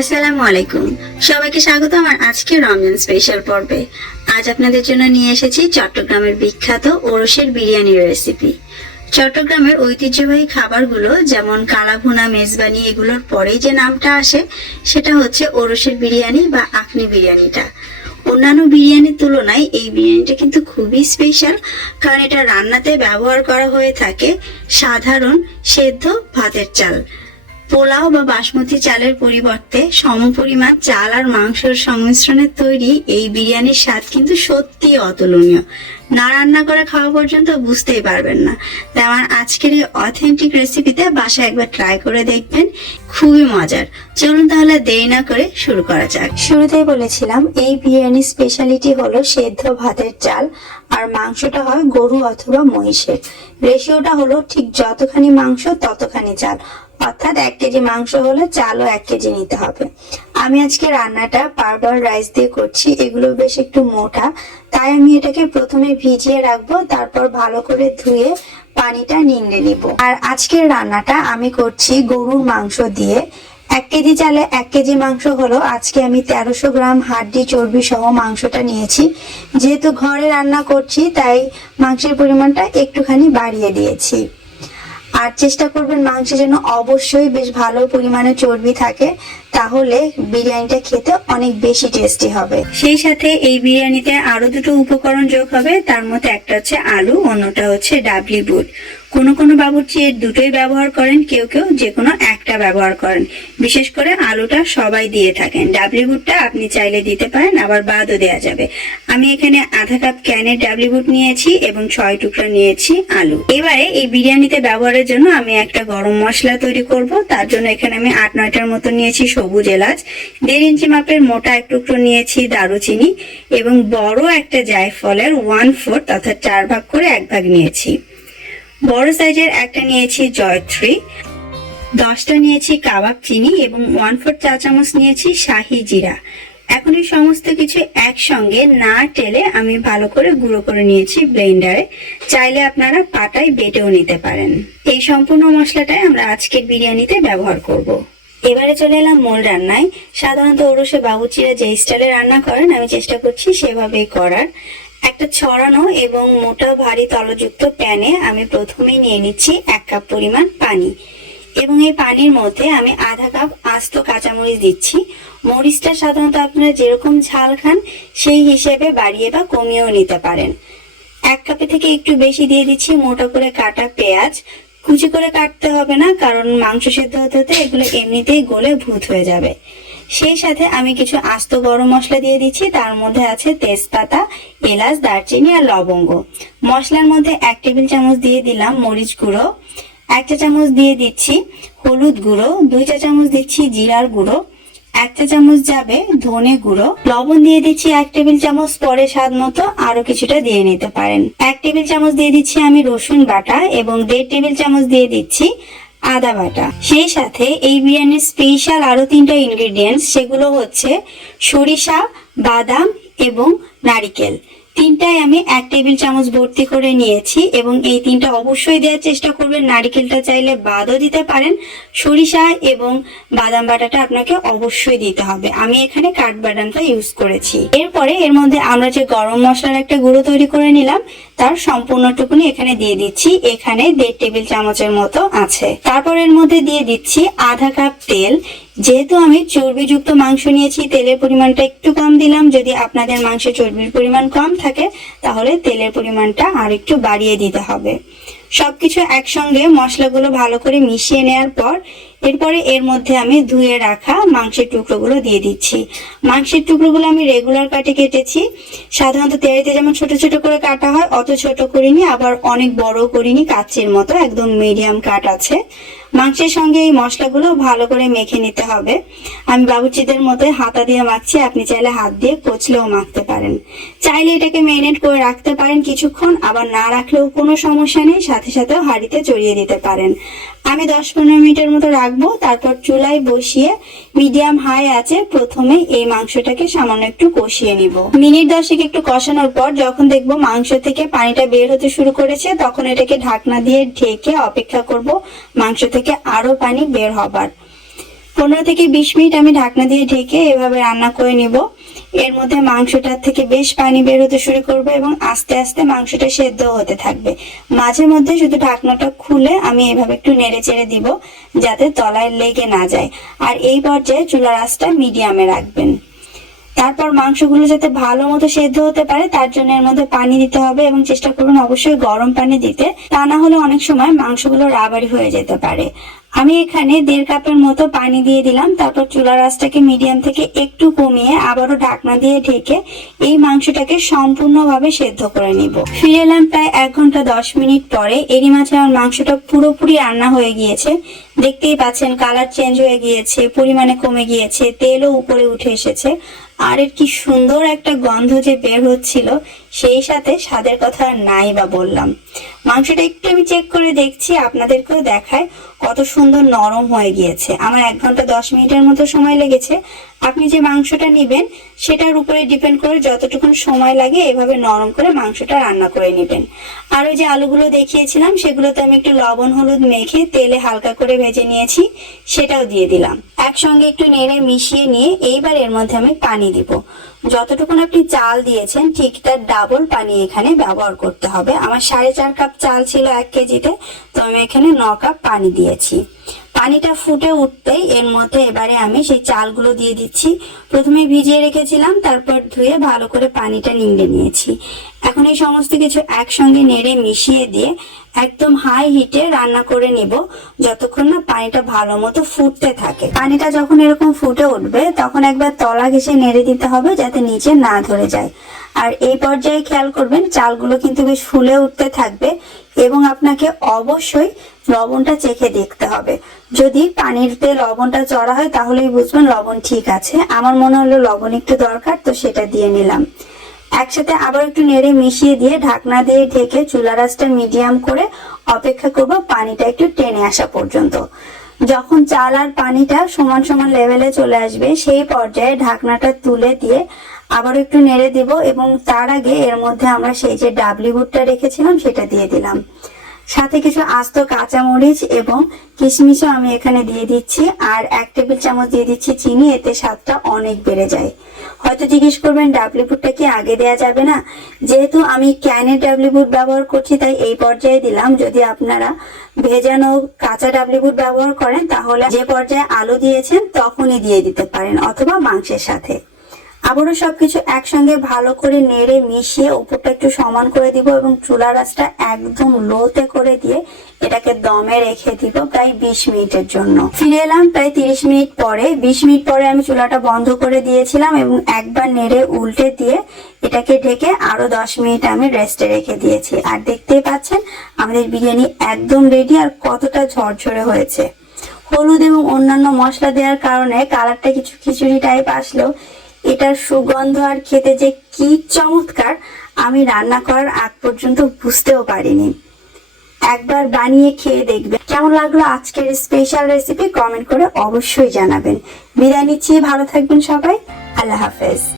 আসসালামু আলাইকুম, সবাইকে স্বাগত আমার আজকের রমজান স্পেশাল পর্বে। আজ আপনাদের জন্য নিয়ে এসেছি চট্টগ্রামের বিখ্যাত ওরসের বিরিয়ানির রেসিপি। চট্টগ্রামের ঐতিহ্যবাহী খাবারগুলো যেমন কালাভুনা, মেজবানি এগুলোর পরেই যে নামটা আসে সেটা হচ্ছে ওরসের বিরিয়ানি বা আখনি বিরিয়ানিটা। অন্যান্য বিরিয়ানির তুলনায় এই বিরিয়ানিটা কিন্তু খুবই স্পেশাল, কারণ এটা রান্নাতে ব্যবহার করা হয়ে থাকে সাধারণ সেদ্ধ ভাতের চাল। পোলাও বা বাসমতি চালের পরিবর্তে সমপরিমাণ চাল আর মাংসের সংমিশ্রণে তৈরি এই বিরিয়ানির স্বাদ কিন্তু সত্যি অতুলনীয়। না রান্না করে খাওয়া পর্যন্ত বুঝতেই পারবেন না। তাই আমার আজকের এই অথেন্টিক রেসিপিতে বাসায় একবার ট্রাই করে দেখবেন, খুবই মজার। চলুন তাহলে দেরি না করে শুরু করা যাক। শুরুতেই বলেছিলাম এই বিরিয়ানির স্পেশালিটি হলো সেদ্ধ ভাতের চাল, আর মাংসটা হয় গরু অথবা মহিষের। রেশিওটা হলো ঠিক যতখানি মাংস ততখানি চাল, অর্থাৎ 1 কেজি মাংস হলে চালও 1 কেজি নিতে হবে। আমি আজকে রান্নাটা পারবার রাইস দিয়ে করছি, এগুলো বেশ একটু মোটা, তাই আমি এটাকে প্রথমে ভিজিয়ে রাখবো, তারপর ভালো করে ধুয়ে পানিটা নিংড়ে নিব। আর আজকের রান্নাটা আমি করছি গরুর মাংস দিয়ে। 1 কেজি চালে 1 কেজি মাংস হলো, আজকে আমি 1300 গ্রাম হাড্ডি চর্বি সহ মাংসটা নিয়েছি। যেহেতু ঘরে রান্না করছি তাই মাংসের পরিমাণটা একটুখানি বাড়িয়ে দিয়েছি। আর চেষ্টা করবেন মাংসে যেন অবশ্যই বেশ ভালো পরিমাণে চর্বি থাকে, তাহলে বিরিয়ানিটা খেতে অনেক বেশি টেস্টি হবে। সেই সাথে এই বিরিয়ানিতে আরো দুটো উপকরণ যোগ হবে, তার মধ্যে একটা হচ্ছে আলু, অন্যটা হচ্ছে ডাবলি বুট। কোনো বাবুর্চি এর দুটোই ব্যবহার করেন, কেউ যে কোনো একটা ব্যবহার করেন। বিশেষ করে আলুটা সবাই দিয়ে থাকেন, ডাবলি বুটটা আপনি চাইলে দিতে পারেন, আবার বাদও দেওয়া যাবে। আমি এখানে আধা কাপ ক্যানের ডাবলি বুট নিয়েছি এবং 6 টুকরা নিয়েছি আলু। এবারে এই বিরিয়ানিতে ব্যবহারের জন্য আমি একটা গরম মশলা তৈরি করব। তার জন্য এখানে আমি 8-9টার মতো নিয়েছি সবুজ এলাচ, 1.5 ইঞ্চি মাপের মোটা 1 টুকরো নিয়েছি দারুচিনি, এবং বড় একটা জায়ফলের 1/4 অর্থাৎ 4 ভাগ করে 1 ভাগ নিয়েছি। বড় সাইজের একটা নিয়েছি জয়ত্রী, 10টা নিয়েছি কাবাব চিনি এবং 1/4 চা চামচ নিয়েছি শাহি জিরা। এখন এই সমস্ত কিছু একসঙ্গে না টেলে আমি ভালো করে গুঁড়ো করে নিয়েছি ব্লেন্ডারে। চাইলে আপনারা পাটায় বেটেও নিতে পারেন। এই সম্পূর্ণ মশলাটাই আমরা আজকের বিরিয়ানিতে ব্যবহার করব। এবারে চলে এলাম মূল রান্নায়। সাধারণত ওরসে বাবুচিরা যে স্টাইলে রান্না করেন আমি চেষ্টা করছি সেভাবেই করার। একটা ছড়ানো এবং মোটা ভারী তলযুক্ত প্যানে আমি প্রথমেই নিয়ে নিচ্ছি 1 কাপ পরিমাণ পানি, এবং এই পানির মধ্যে আমি আধা কাপ আস্ত কাঁচামরিচ দিচ্ছি। মরিচটা সাধারণত আপনারা যেরকম ঝাল খান সেই হিসেবে বাড়িয়ে বা কমিয়েও নিতে পারেন। 1 কাপে থেকে একটু বেশি দিয়ে দিচ্ছি মোটা করে কাটা পেঁয়াজ। কুচি করে কাটতে হবে না, কারণ মাংস সেদ্ধ হতে হতে এগুলো এমনিতেই গলে ভূত হয়ে যাবে। সেই সাথে আমি কিছু আস্ত গরম মশলা দিয়ে দিচ্ছি, তার মধ্যে আছে তেজপাতা, এলাচ, দারচিনি আর লবঙ্গ। মশলার মধ্যে 1 টেবিল চামচ দিয়ে দিলাম মরিচ গুঁড়ো, 1 চা চামচ দিয়ে দিচ্ছি হলুদ গুঁড়ো, 2 চা চামচ দিচ্ছি জিরার গুঁড়ো, 1 চা চামচ যাবে ধনে গুঁড়ো, লবণ দিয়ে দিচ্ছি 1 টেবিল চামচ, পরে স্বাদ মতো আরো কিছুটা দিয়ে নিতে পারেন। 1 টেবিল চামচ দিয়ে দিচ্ছি আমি রসুন বাটা এবং 1.5 টেবিল চামচ দিয়ে দিচ্ছি আদা বাটা। সেই সাথে এই বিরিয়ানির স্পেশাল আরো 3টা ইনগ্রেডিয়েন্টস, সেগুলো হচ্ছে সরিষা, বাদাম এবং নারিকেল। 3টাই আমি 1 টেবিল চামচ ভর্তি করে নিয়েছি, এবং এই 3টা অবশ্যই দেওয়ার চেষ্টা করবেন। নারিকেলটা চাইলে বাদও দিতে পারেন। সরিষা এবং বাদাম বাটাটা আপনাকে অবশ্যই দিতে হবে, আমি এখানে কাঠবাদামটা ইউজ করেছি। এরপরে এর মধ্যে আমরা যে গরম মশলার একটা গুঁড়ো তৈরি করে নিলাম তার সম্পূর্ণটুকুনি এখানে দিয়ে দিচ্ছি। এখানে 1.5 টেবিল চামচের মতো আছে। তারপর এর মধ্যে দিয়ে দিচ্ছি আধা কাপ তেল। যেহেতু আমি চর্বিযুক্ত মাংস নিয়েছি তেলের পরিমাণটা একটু কম দিলাম। যদি আপনাদের মাংসে চর্বির পরিমাণ কম থাকে তাহলে তেলের পরিমাণটা আর একটু বাড়িয়ে দিতে হবে। সবকিছু একসঙ্গে মশলাগুলো ভালো করে মিশিয়ে নেওয়ার পর এরপরে এর মধ্যে আমি ধুয়ে রাখা মাংসের টুকরোগুলো দিয়ে দিচ্ছি। মাংসের টুকরোগুলো আমি রেগুলার কাটে কেটেছি। সাধারণত তেড়িতে যেমন ছোট ছোট করে কাটা হয় অত ছোট করিনি, আবার অনেক বড় করিনি, কাচ্চির মতো একদম মিডিয়াম কাট আছে। মাংসের সঙ্গে এই মশলাগুলো ভালো করে মেখে নিতে হবে। আমি বাবুর্চিদের মতো হাতা দিয়ে মাখছি, আপনি চাইলে হাত দিয়ে কচলেও মাখতে পারেন। চাইলে এটাকে ম্যারিনেট করে রাখতে পারেন কিছুক্ষণ, আবার না রাখলেও কোনো সমস্যা নেই, সাথে সাথেও হাঁড়িতে চড়িয়ে দিতে পারেন। আমি 10-15 মিনিটের মতো রাখবো। তারপর চুলায় বসিয়ে মিডিয়াম হাই আছে প্রথমে এই মাংসটাকে সামান্য একটু কষিয়ে নিব। মিনিট 10 একটু কষানোর পর যখন দেখবো মাংস থেকে পানিটা বের হতে শুরু করেছে তখন এটাকে ঢাকনা দিয়ে ঢেকে অপেক্ষা করব মাংস থেকে আরো পানি বের হবার। 15 থেকে 20 মিনিট আমি ঢাকনা দিয়ে ঢেকে এভাবে রান্না করে নিব। এর মধ্যে মাংসটার থেকে বেশ পানি বের হতে শুরু করবে এবং আস্তে আস্তে মাংসটা সেদ্ধ হতে থাকবে। মাঝে মধ্যে শুধু ঢাকনাটা খুলে আমি এভাবে একটু নেড়ে চেড়ে দিব যাতে তলায় লেগে না যায়। আর এই পর্যায়ে চুলার আঁচটা মিডিয়ামে রাখবেন। তারপর মাংসগুলো যাতে ভালো মতো সেদ্ধ হতে পারে তার জন্য এর মধ্যে পানি দিতে হবে এবং চেষ্টা করবেন অবশ্যই গরম পানি দিতে, তা না হলে অনেক সময় মাংসগুলো রাবারি হয়ে যেতে পারে। আমি এখানে 1.5 কাপের মতো পানি দিয়ে দিলাম। তারপর চুলার আঁচটাকে মিডিয়াম থেকে একটু কমিয়ে আবারও ঢাকনা দিয়ে ঢেকে এই মাংসটাকে সম্পূর্ণভাবে সেদ্ধ করে নিব। ফিরে এলাম প্রায় 1 ঘন্টা 10 মিনিট পরে। এরই মাঝে আমার মাংসটা পুরোপুরি রান্না হয়ে গিয়েছে। দেখতেই পাচ্ছেন কালার চেঞ্জ হয়ে গিয়েছে, পরিমাণে কমে গিয়েছে, তেলও উপরে উঠে এসেছে। আর এর কি সুন্দর একটা গন্ধ যে বের হচ্ছিল, সেই সাথে স্বাদের কথা নাই বা বললাম। মাংসটা একটু আমি চেক করে দেখছি, আপনাদেরকেও দেখায় কত সুন্দর নরম হয়ে গিয়েছে। আমার 1 ঘন্টা 10 মিনিটের মতো সময় লেগেছে। আপনি যে মাংসটা নেবেন সেটার উপরে ডিপেন্ড করে যতটুকু সময় লাগে এভাবে নরম করে মাংসটা রান্না করে নেবেন। আর ওই যে আলুগুলো দেখিয়েছিলাম সেগুলোতে আমি একটু লবণ হলুদ মেখে তেলে হালকা করে ভেজে নিয়েছি, সেটাও দিয়ে দিলাম। একসঙ্গে একটু নেড়ে মিশিয়ে নিয়ে এইবার এর মধ্যে আমি পানি দিব। যতটুকু আপনি চাল দিয়েছেন ঠিক তার ডাবল পানি এখানে ব্যবহার করতে হবে। আমার 4.5 কাপ চাল ছিল 1 কেজিতে, তো আমি এখানে 9 কাপ পানি দিয়েছি। পানিটা ফুটে উঠতেই এর মধ্যে এবারে আমি সেই চালগুলো দিয়ে দিচ্ছি। প্রথমে ভিজিয়ে রেখেছিলাম, তারপর ধুয়ে ভালো করে পানিটা নিংড়ে নিয়েছি। এখন এই সমস্ত কিছু একসঙ্গে নেড়ে মিশিয়ে দিয়ে একদম হাই হিটে রান্না করে নিব যতক্ষণ না পানিটা ভালো মতো ফুটতে থাকে। পানিটা যখন এরকম ফুটে উঠবে তখন একবার তলা ঘেঁষে নেড়ে দিতে হবে যাতে নিচে না ধরে যায়। আর এই পর্যায়ে খেয়াল করবেন চালগুলো কিন্তু বেশ ফুলে উঠতে থাকবে এবং আপনাকে অবশ্যই লবণটা চেখে দেখতে হবে। যদি পানিতে লবণটা চড়া হয় তাহলেই বুঝবেন লবণ ঠিক আছে। আমার মনে হলো লবণ একটু দরকার, তো সেটা দিয়ে নিলাম। একসাথে আবার একটু নেড়ে মিশিয়ে দিয়ে ঢাকনা দিয়ে ঢেকে চুলার আঁচটা মিডিয়াম করে অপেক্ষা করব পানিটা একটু টেনে আসা পর্যন্ত। যখন চাল আর পানিটা সমান সমান লেভেলে চলে আসবে সেই পর্যায়ে ঢাকনাটা তুলে দিয়ে আবার একটু নেড়ে দিব এবং তার আগে এর মধ্যে আমরা সেই যে ডাবলি বুটটা রেখেছিলাম সেটা দিয়ে দিলাম। সাথে কিছু আস্ত কাঁচামরিচ এবং কিশমিশও আমি এখানে দিয়ে দিচ্ছি। আর 1 টেবিল চামচ দিয়ে দিচ্ছি চিনি, এতে স্বাদটা অনেক বেড়ে যায়। হয়তো জিজ্ঞেস করবেন ডাবলি বুটটা কি আগে দেয়া যাবে না? যেহেতু আমি ক্যানের ডাবলি বুট ব্যবহার করছি তাই এই পর্যায়ে দিলাম। যদি আপনারা ভেজানো কাঁচা ডাবলি বুট ব্যবহার করেন তাহলে যে পর্যায়ে আলু দিয়েছেন তখনই দিয়ে দিতে পারেন অথবা মাংসের সাথে। আবারও সবকিছু একসঙ্গে ভালো করে নেড়ে মিশিয়ে উপরটা একটু সমান করে দিব এবং চুলার আঁচটা একদম লোতে করে দিয়ে এটাকে দমে রেখে দিব প্রায় 20 মিনিটের জন্য। ফিরে এলাম প্রায় 30 মিনিট পরে। 20 মিনিট পরে আমি চুলাটা বন্ধ করে দিয়েছিলাম এবং একবার নেড়ে উল্টে দিয়ে এটাকে ঢেকে আরো 10 মিনিট আমি রেস্টে রেখে দিয়েছি। আর দেখতেই পাচ্ছেন আমাদের বিরিয়ানি একদম রেডি আর কতটা ঝরঝরে হয়েছে। হলুদ এবং অন্যান্য মশলা দেওয়ার কারণে কালারটা কিছু খিচুড়ি টাইপ আসলেও এটার সুগন্ধ আর খেতে যে কি চমৎকার আমি রান্না করার আগ পর্যন্ত বুঝতেও পারিনি। একবার বানিয়ে খেয়ে দেখবেন। কেমন লাগলো আজকের স্পেশাল রেসিপি কমেন্ট করে অবশ্যই জানাবেন। বিদায় নিচ্ছি, ভালো থাকবেন সবাই। আল্লাহ হাফেজ।